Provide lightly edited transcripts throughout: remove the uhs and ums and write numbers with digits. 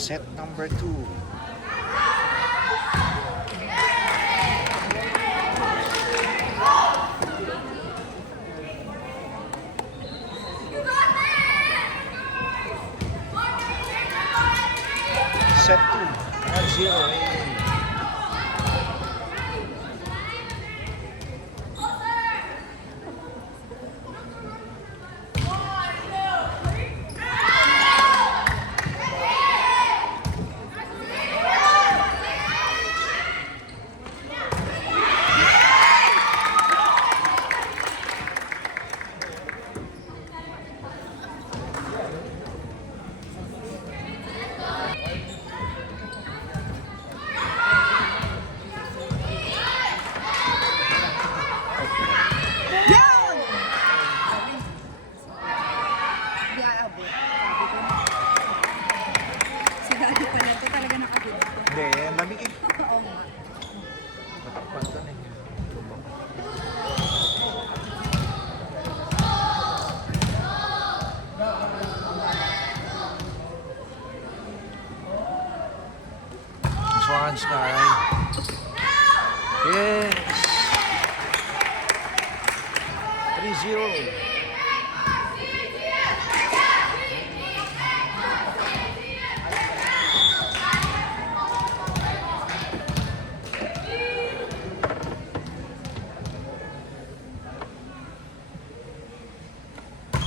Set number 2. Set 2. 1-0. Hindi, ang lamig eh. Oo nga. Matakpan ka na yun. Swan Sky. Yes! 3-0.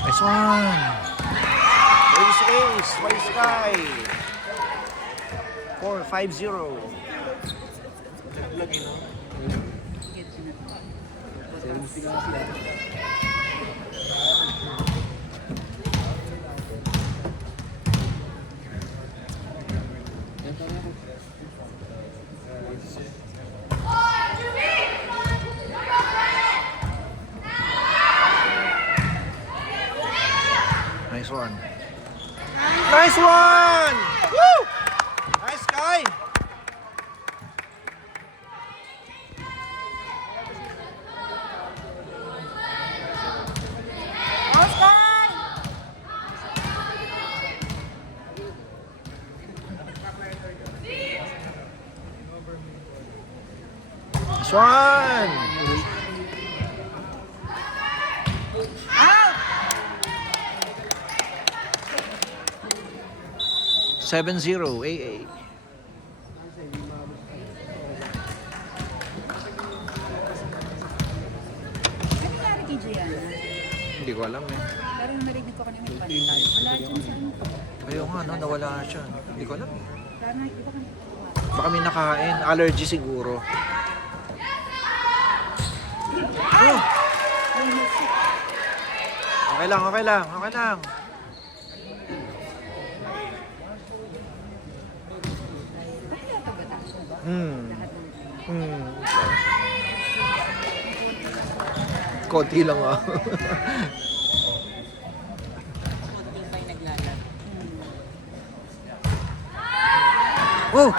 Nice one! Ace, Swan Sky. 4-5-0. Naglagay no? Nice one. Nice one! Woo! Nice guy! Nice one! 7-0 AA. Ano nangyari kay Gianna? Hindi ko alam eh. Parang narinig ko kanina yung pantay. Wala dyan sa ano. Ayaw nga, no? Nawala na siya. Hindi ko alam eh. Parang iba ka na. Baka may nakain. Allergy siguro. Oh! Okay lang, okay lang, okay lang. Konti lang ah. Oh!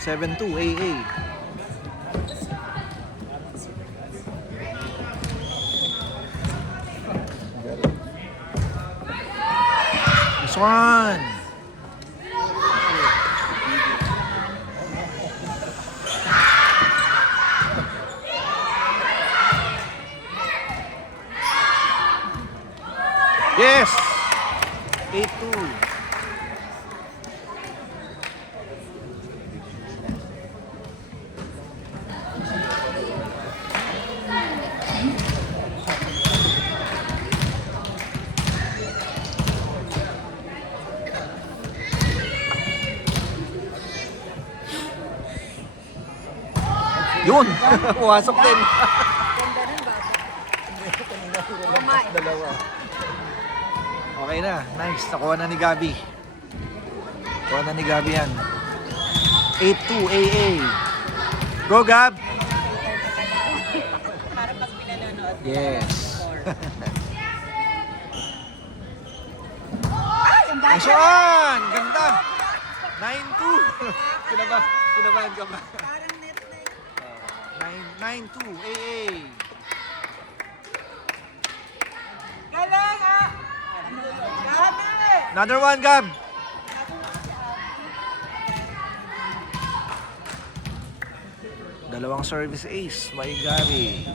Seven two AA. This one. Yes! 8-2. Yun! Pumasok din. Ganda nun ba? Kumain. Dalawa. Okay na. Nice. Nakuha na ni Gabi. Nakuha na ni Gabi yan. 8-2 AA. Go, Gab! Para pag pinanonood. Yes. Ay, ang Nice bata! one! Ganda! 9-2. Kinabahan ka ba? Parang net na yun. 9-2 AA. Galing ah! Another one, Gab. Dalawang service ace, may Gabi.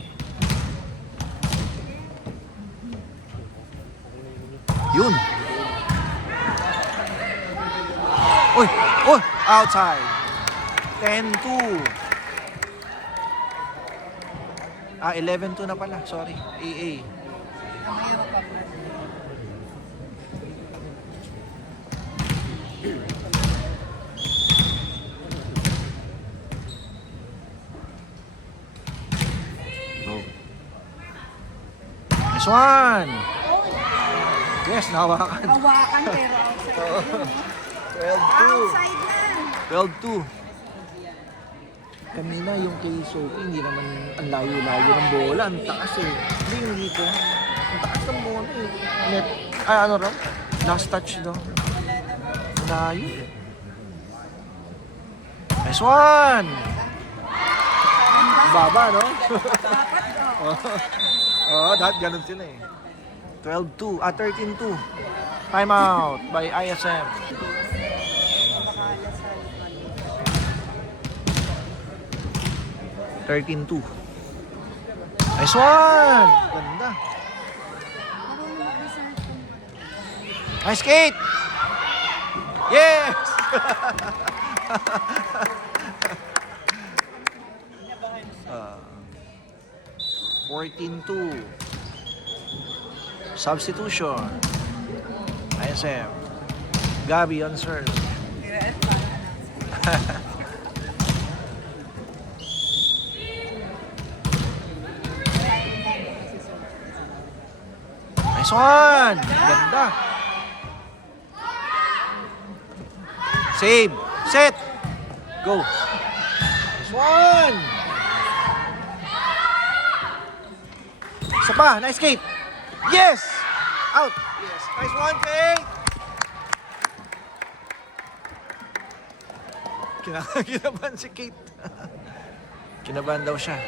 Yun. Uy, uy, outside. 10-2. 11-2 na pala, sorry. AA. Mamaya magpapag. Go. Nice one. Yes, nahawakan. Hawakan pero outside. 12-2. Outside lang. 12-2. Kanina yung kay Sophie, hindi naman ang layo-layo ng bola. Ang taas eh. Hindi yung dito. Ang taas ng bola eh. Net. Ay, ano raw? Last touch daw. Layo eh. Nice one! Baba, no? Oo, dapat ganun sila eh. 12-2. 13-2. Time out by ISM. 13-2. Nice one! Ganda. Nice skate! Yes! uh, 14-2. Substitution. ISM. Gabi on serve. Nice one! Ganda. Save. Set. Go. Nice one! Isa pa. Nice skate. Yes! Out. Yes. Nice one, Kate. Kinabahan si Kate. Kinabahan daw siya.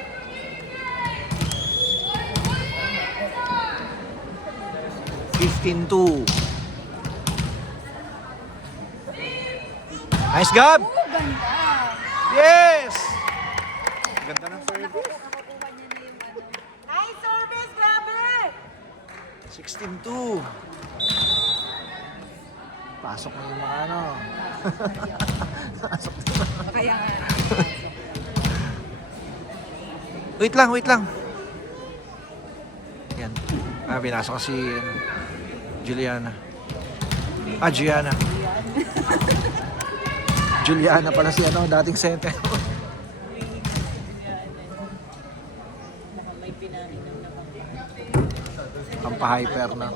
$15-2. Nice, Gab! Oh, ganda. Yes! Ganda ng service. Nakakuha niya na yung ano. Nice service, grabe! 16-2. Pasok na yung mga ano. Pasok na. Kaya nga. Wait lang, wait lang. Yan. Pinasok si Juliana. Gianna. Juliana pala si ano, dating center. Ang pa-hyper na.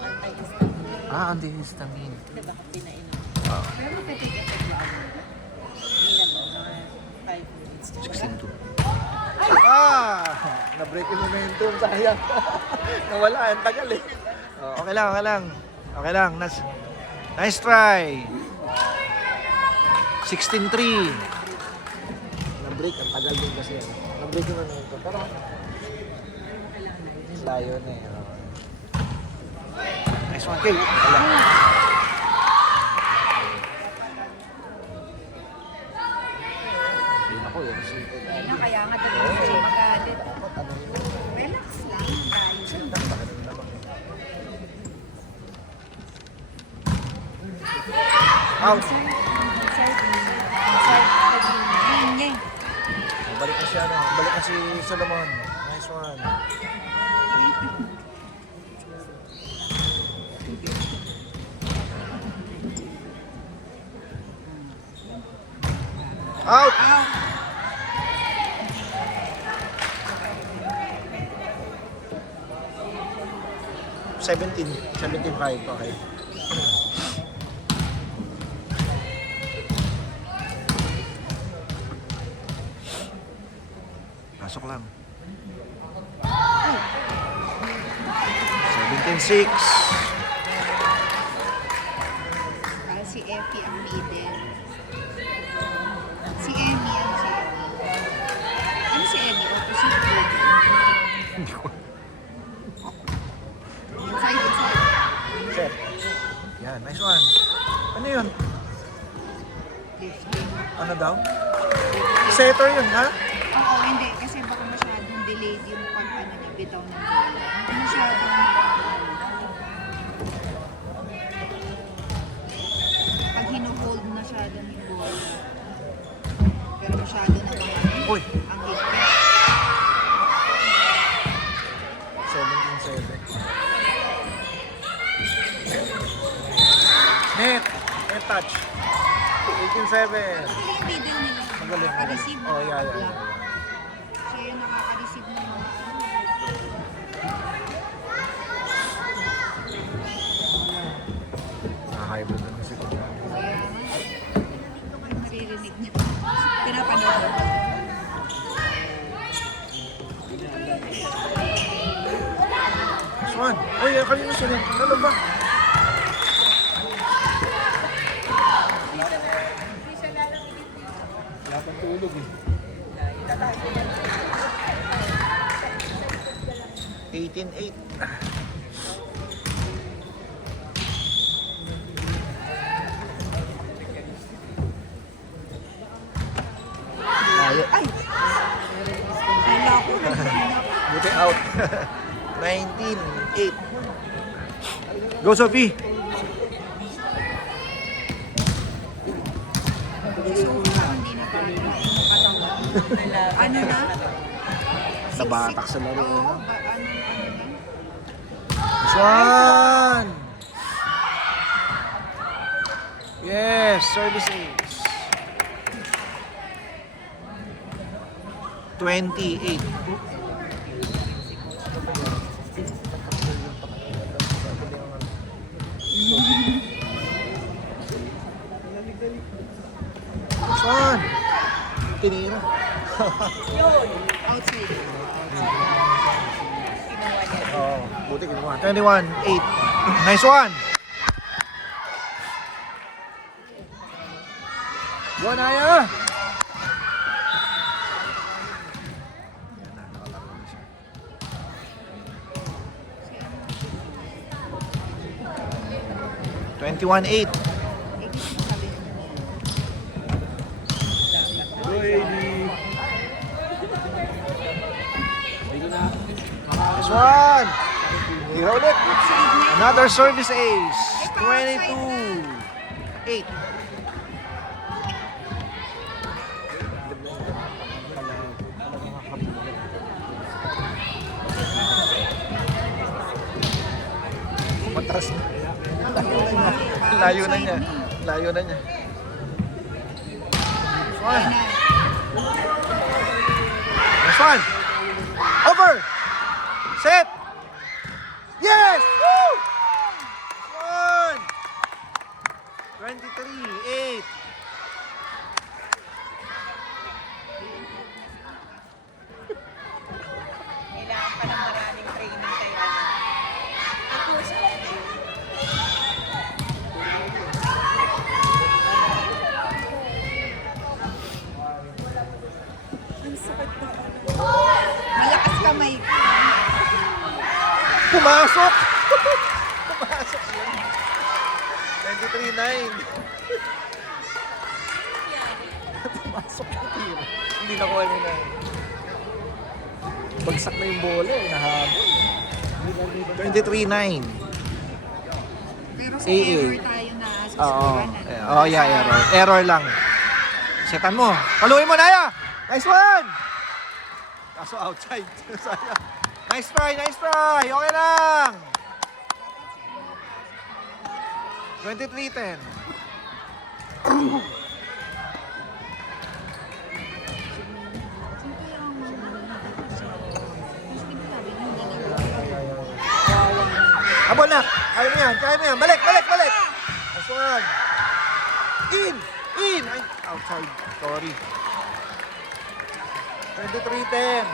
Antihistamine. Pero magka-take effect ba? 16-2. Na-break yung momentum, sayang. Nawala, ang tagal eh. Okay lang, okay lang. Okay lang, nice try. 16-3. Na-break, ang tagal din kasi. Na-break yung momentum. Pero, layo na eh. Nice one, Kate. Wala. Ako yun, Kaya nga talaga siya magalit. Relax lang, guys. Out. Balik na siya, ano? Balik na si Solomon. Nice one. Out! 17-5, okay. Pasok lang. 17-6. Si Effie ang middle. Si Emmy ang si Emmy. Ano si Emmy? Opposite ko. Inside. Set. Yan, nice one. yun? Lifting. Ano daw? Setter yun, ha? Oo, hindi. Kasi baka masyadong delayed yung pag ano niya, bitaw ng bola. Hindi masyadong pag hinuhold masyado yung bola. Pero masyado na mga Uy, ang higpit. 17-7. Net touch. 18-7. Actually, yung middle nila. Magaling. Nakaka-receive na Oh, yeah. block. Siya yung nakaka-receive ng mga Hybrid na kasi ko. kaya nga. Naririnig niya. Pinapanood ko. Swan. Uy, kanina sila. Ano ba? Wala pang tulog eh. 18-8. Layo. Ay! Hila ko. Buti out. 19-8. Go, Sophie. So far, hindi na parang katawan. Ano na? Nabatak sa laro. Oo, ano na? Swan! Yes, service ace. 28. Swan! Tinira. Outside. Oh, buti kinuha. 21-8. Nice one! Buwan Aya! $21-8. Nice one! Tira ulit. Another service ace. 22-8. Matras na. Layo na niya. Layo na niya. One. Next one. Over. Set. Yes! Woo! One. 23-8. Kailangan pa ng maraming training kaya ano. At close up. Malakas kamay ko. Pumasok! Pumasok yun. 23-9. Pumasok yung tira. Hindi na ko ano na. Bagsak na yung bola eh. Nahabol. 23-9. Pero sa AA. error tayo na Oo. susubukan. Oh, yeah, error. Error lang. Setan mo. Paluin mo, Naya! Nice one! Kaso outside. Sayang. Nice try, nice try! Okay lang! 23-10. Habol na! Kaya mo yan, kaya mo yan. Balik, balik, balik! Nice one! In! In! Ay, outside. Sorry. 23-10.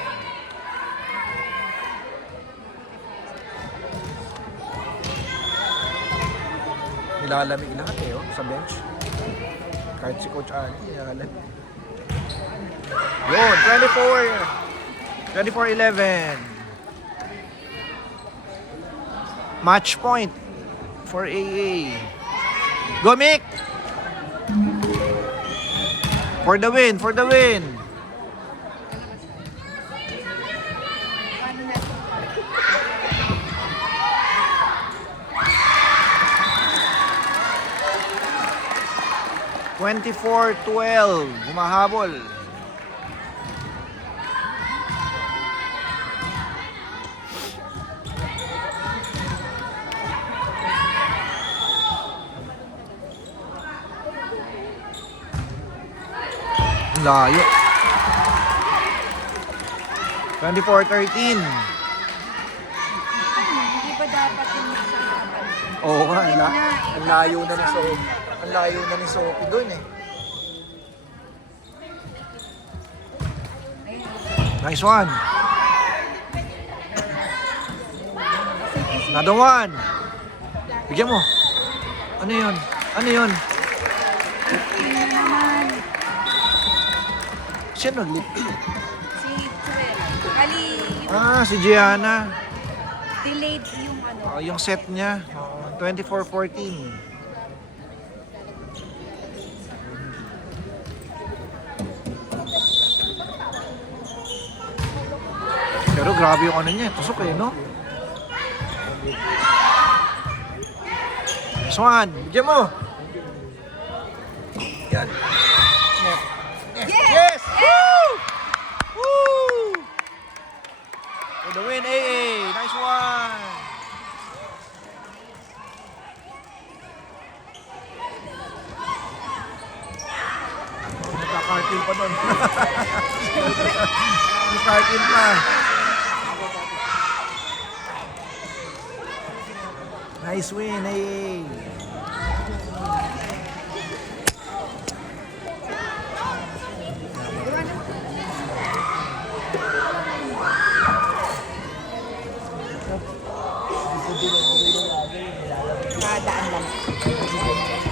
Nilalamig lahat eh, oh, sa bench. Kahit si Coach Ali, nilalamig. Yun, 24-11. Match point for AA. Go, Mick! For the win, for the win. Paano na? 24-12. Humahabol. Layo. 24-13. Hindi ba dapat yung nasa Oo nga, ang layo na ni Sophie. Ang layo na ni Sophie doon eh. Nice one. Another one. Bigyan mo. Ano yun? Ano yun? Siya nag-lip. Si Chuel. Ali, yung Si Gianna. delayed yung ano. Yung set niya. 24-14. Pero grabe yung ano niya. Tusok eh, no? Swan, bigyan mo. Yan. Yes! Woo! Woo! For the win, AA. Nice one. Nagka-cartoon pa doon. Nagka-cartoon pa. Nice win, AA. Daan lang.